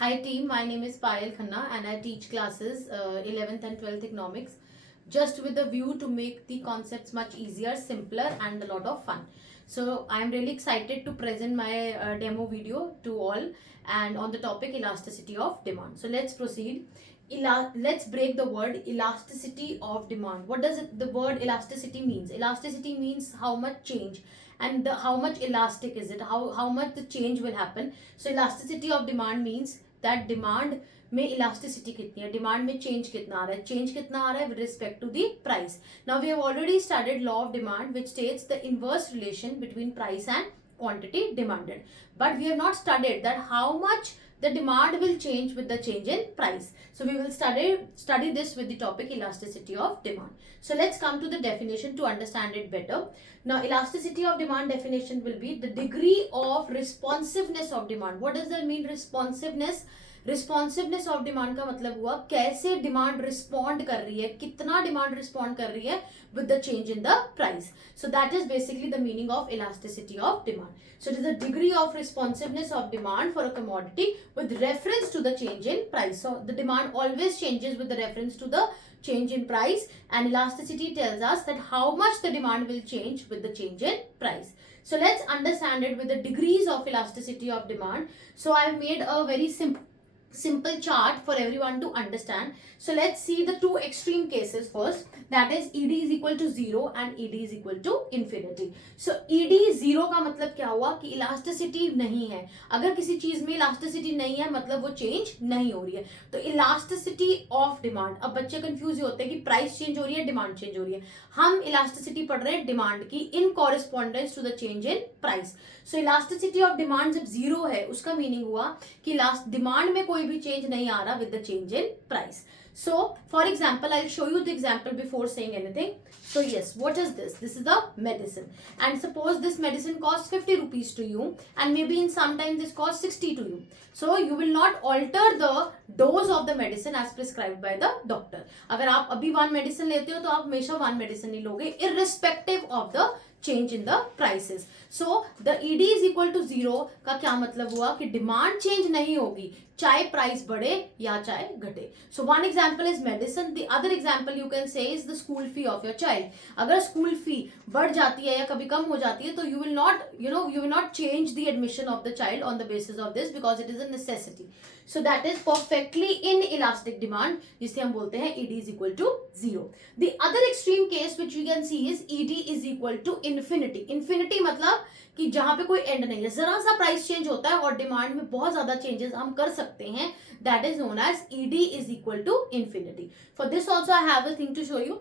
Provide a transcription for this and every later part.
Hi team, my name is Payal Khanna and I teach classes 11th and 12th economics just with a view to make the concepts much easier, simpler and a lot of fun. So I am really excited to present my demo video to all and on the topic elasticity of demand. So let's proceed. Let's break the word elasticity of demand. What does the word elasticity means? Elasticity means how much change and how much elastic is it, how much the change will happen. So elasticity of demand means that demand में elasticity कितनी है, demand में change कितना आ रहा है, change कितना आ रहा है with respect to the price. Now we have already studied law of demand which states the inverse relation between price and quantity demanded, but we have not studied that how much the demand will change with the change in price. So we will study this with the topic elasticity of demand. So let's come to the definition to understand it better. Now elasticity of demand definition will be the degree of responsiveness of demand. What does that mean, responsiveness? Responsiveness of demand का मतलब हुआ कैसे demand respond कर रही है, कितना demand respond कर रही है with the change in the price. So that is basically the meaning of elasticity of demand. So it is the degree of responsiveness of demand for a commodity with reference to the change in price. So the demand always changes with the reference to the change in price, and elasticity tells us that how much the demand will change with the change in price. So let's understand it with the degrees of elasticity of demand. So I have made a very simple chart for everyone to understand. So let's see the two extreme cases first, that is ED is equal to 0 and ED is equal to infinity. So ED 0 का मतलब क्या हुआ कि elasticity नहीं है. अगर किसी चीज में इलास्टिसिटी नहीं है मतलब वो चेंज नहीं हो रही है. तो इलास्टिसिटी ऑफ डिमांड, अब बच्चे कंफ्यूज होते हैं कि प्राइस चेंज हो रही है, डिमांड चेंज हो रही है. हम इलास्टिसिटी पढ़ रहे हैं डिमांड की in correspondence to the change in price. So elasticity of demand जब 0 है उसका मीनिंग हुआ कि लास्ट डिमांड में कोई भी चेंज नहीं आ रहा with the change in price. So for example, I'll show you the example before saying anything. So yes, what is this? This is the medicine, and suppose this medicine costs 50 rupees to you, and maybe in some time this costs 60 to you. So you will not alter the dose of the medicine as prescribed by the doctor. अगर आप अभी one medicine लेते हो तो आप हमेशा one medicine ही लोगे irrespective of the change in the prices. So the ED is equal to 0 का क्या मतलब हुआ कि डिमांड चेंज नहीं होगी चाहे प्राइस बढ़े या चाहे घटे. So one example is medicine. The other example you can say is the school fee of your child. अगर स्कूल फी बढ़ जाती है या कभी कम हो जाती है तो you will not change the admission of the child on the basis of this because it is a necessity. So that is perfectly in elastic demand जिसे हम बोलते हैं ED is equal to 0. The other extreme case which you can see is ED is equal to infinity. Infinity मतलब कि जहां पे कोई and नहीं है, जरा सा प्राइस चेंज होता है और डिमांड में बहुत ज्यादा चेंजेस हम कर सकते हैं. That is known as ED is equal to infinity. For this also I have a thing to show you.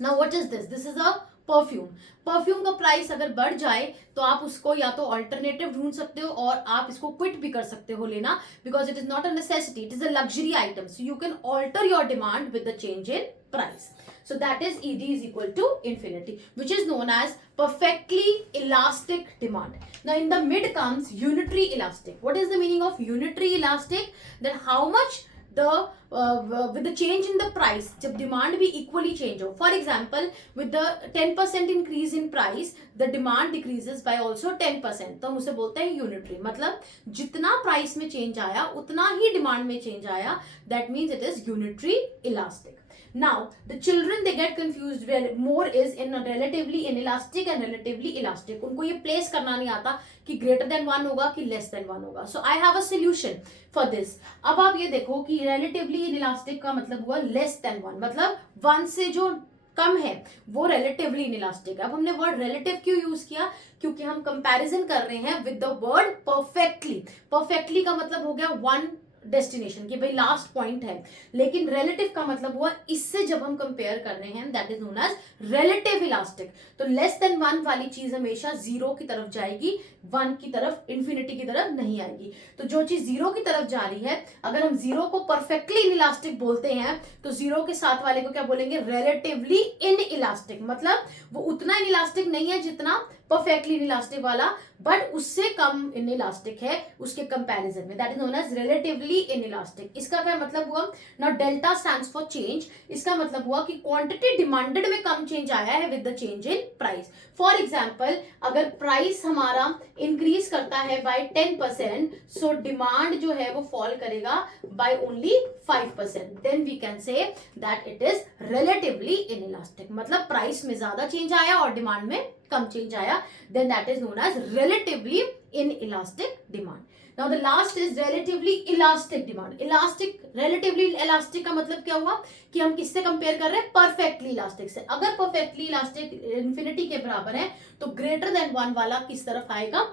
Now what is this? This is a perfume. Perfume का प्राइस अगर बढ़ जाए तो आप उसको या तो ऑल्टरनेटिव ढूंढ सकते हो और आप इसको क्विट भी कर सकते हो लेना because it is not a necessity, it is a luxury item. So you can alter your demand with the change in price. So that is ED is equal to infinity, which is known as perfectly elastic demand. Now in the mid comes unitary elastic. What is the meaning of unitary elastic? That how much the with the change in the price जब demand भी equally change हो. For example, with the 10% increase in price, the demand decreases by also 10%. तो हम उसे बोलते हैं unitary. मतलब जितना price में change आया उतना ही demand में change आया. That means it is unitary elastic. Now the children they get confused where more is in relatively inelastic and relatively elastic. उनको ये place करना नहीं आता कि greater than 1 होगा कि less than 1 होगा. So I have a solution for this. अब आप ये देखो कि relatively inelastic का मतलब हुआ less than 1, मतलब 1 से जो कम है वो relatively inelastic. अब हमने word relative क्यों यूज किया? क्योंकि हम comparison कर रहे हैं with the word perfectly. Perfectly का मतलब हो गया one डेस्टिनेशन की भाई लास्ट पॉइंट है, लेकिन रिलेटिव का मतलब हुआ इससे जब हम कंपेयर कर रहे हैं that is known as relative elastic. तो लेस देन 1 वाली चीज हमेशा 0 की तरफ जाएगी, 1 की तरफ इन्फिनिटी की तरफ नहीं आएगी. तो जो चीज 0 की तरफ जा रही है अगर हम 0 को परफेक्टली इनइलास्टिक बोलते हैं तो 0 के साथ वाले को क्या बोलेंगे? Relatively in elastic. मतलब वो उतना इनइलास्टिक नहीं है जितना परफेक्टली इनइलास्टिक वाला, बट उससे कम इनइलास्टिक है उसके कंपैरिजन में, that is known as relatively inelastic. इसका क्या मतलब हुआ? Now delta stands for change. इसका मतलब हुआ कि क्वांटिटी डिमांडेड में कम चेंज आया है with the change in price. For example, अगर प्राइस हमारा इंक्रीज करता है बाय 10%, सो डिमांड जो है वो फॉल करेगा by only 5%, then we can say that it is relatively inelastic. मतलब प्राइस में ज्यादा चेंज आया और डिमांड में कम चेंज आया, then that is known as relatively inelastic demand. Now the last is relatively elastic demand. Elastic, relatively elastic का मतलब क्या हुआ कि हम किससे कंपेयर कर रहे हैं? परफेक्टली इलास्टिक से। अगर परफेक्टली इलास्टिक इंफिनिटी के बराबर है तो ग्रेटर देन 1 वाला किस तरफ आएगा?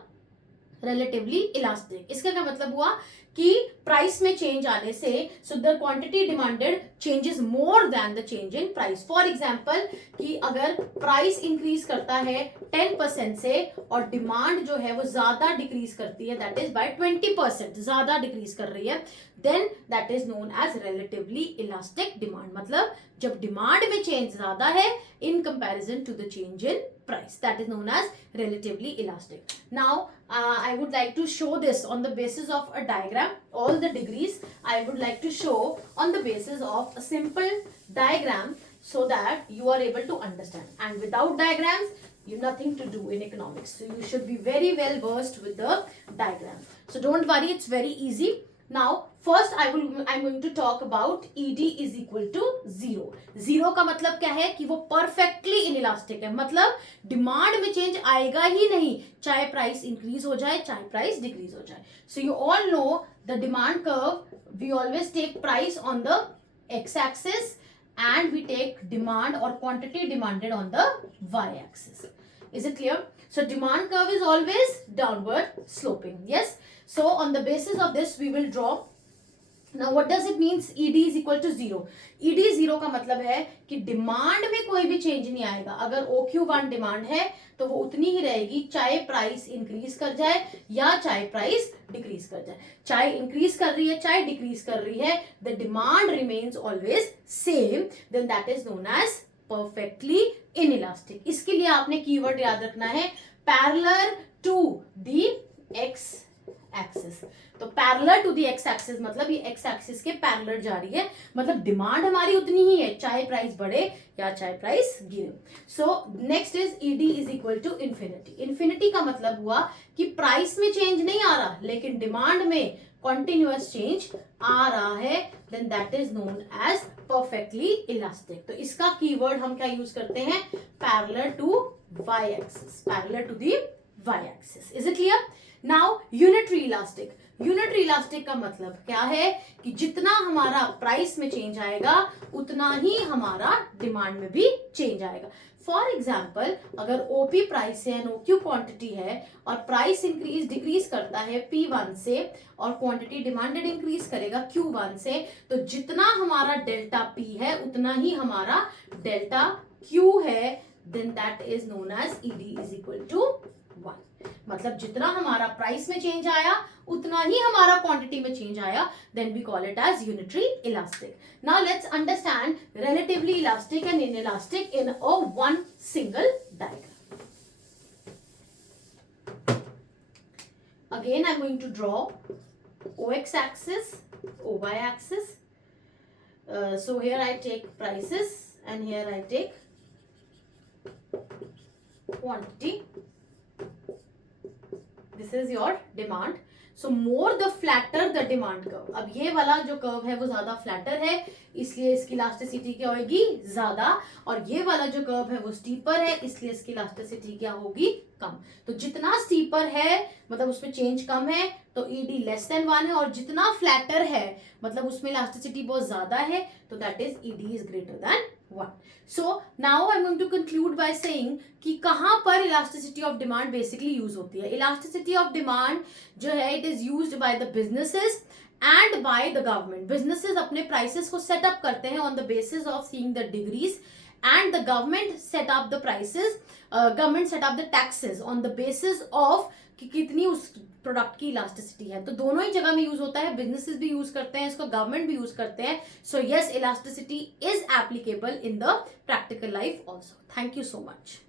Relatively elastic. इसका क्या मतलब हुआ कि प्राइस में चेंज आने से so the quantity demanded changes more than the change in price. For example कि अगर प्राइस इंक्रीज करता है 10% से और डिमांड जो है वो ज्यादा डिक्रीज करती है, दैट इज बाय 20%, ज्यादा डिक्रीज कर रही है, then that is known as relatively elastic demand. मतलब जब डिमांड में चेंज ज्यादा है in comparison to the change in price, that is known as relatively elastic. Now I would like to show this on the basis of a diagram. All the degrees I would like to show on the basis of a simple diagram so that you are able to understand, and without diagrams you nothing to do in economics, so you should be very well versed with the diagram. So don't worry, it's very easy. Now first I'm going to talk about ED is equal to 0. 0 का मतलब क्या है कि वो perfectly inelastic है, मतलब demand में change आएगा ही नहीं, चाहे प्राइस इंक्रीज हो जाए चाहे प्राइस डिक्रीज हो जाए. So you all know the demand curve, we always take price on the x-axis and we take demand or quantity demanded on the y-axis. Is it clear? So demand curve is always downward sloping. Yes. So on the basis of this we will draw. Now what does it means ED is equal to 0? ED 0 का मतलब है कि demand में कोई भी change नहीं आएगा. अगर OQ1 डिमांड है तो वो उतनी ही रहेगी चाहे प्राइस इंक्रीज कर जाए या चाहे प्राइस डिक्रीज कर जाए. चाहे इंक्रीज कर रही है चाहे डिक्रीज कर रही है, the demand remains always same, then that is known as perfectly inelastic. इसके लिए आपने कीवर्ड याद रखना है parallel to the X axis. तो parallel to the X axis मतलब ये एक्स एक्सिस के पैरेलल जा रही है, मतलब डिमांड हमारी उतनी ही है चाहे प्राइस बढ़े या चाहे प्राइस गिरे. So next is ED is equal to infinity. Infinity का मतलब हुआ कि प्राइस में चेंज नहीं आ रहा लेकिन डिमांड में कॉन्टिन्यूअस चेंज आ रहा है, then that is known as perfectly elastic. तो इसका कीवर्ड हम क्या यूज करते हैं? Parallel to Y axis, parallel to the Y axis. Is it clear? Now unitary elastic. Unitary elastic का मतलब क्या है कि जितना हमारा प्राइस में चेंज आएगा उतना ही हमारा डिमांड में भी चेंज आएगा. फॉर एग्जाम्पल अगर ओपी प्राइस है एंड ओक्यू क्वांटिटी है और प्राइस इंक्रीज डिक्रीज करता है P1 से और क्वांटिटी डिमांडेड इंक्रीज करेगा Q1 से, तो जितना हमारा डेल्टा P है उतना ही हमारा डेल्टा Q है, then that is known as ED is equal to 1. मतलब जितना हमारा प्राइस में चेंज आया उतना ही हमारा क्वांटिटी में चेंज आया, then we call it as unitary elastic. Now let's understand relatively elastic and inelastic in a one single diagram. Again I'm going to draw OX axis, OY axis. So here I take prices and here I take quantity. This is your demand. So more the flatter the demand curve. अब ये वाला जो curve है वो ज्यादा flatter है इसलिए इसकी इलास्टिसिटी क्या होगी? ज्यादा. और ये वाला जो कर्व है वो स्टीपर है इसलिए इसकी इलास्टिसिटी क्या होगी? कम. तो जितना स्टीपर है मतलब उसमें चेंज कम है तो ED लेस देन 1 है, और जितना फ्लैटर है मतलब उसमें इलास्टिसिटी बहुत ज्यादा है तो that is ED is greater than 1. So now I'm going to conclude by saying कि कहाँ पर elasticity of demand basically use होती है. इलास्टिसिटी ऑफ डिमांड जो है it is used by the businesses and by the government. Businesses अपने prices को setup करते हैं on the basis of seeing the degrees and the government set up the prices, government set up the taxes on the basis of कि कितनी उस product की elasticity है. तो दोनों ही जगह में यूज होता है, बिजनेसेस भी यूज करते हैं इसको, गवर्नमेंट भी यूज करते हैं. So yes, elasticity is applicable in the practical life also. Thank you so much.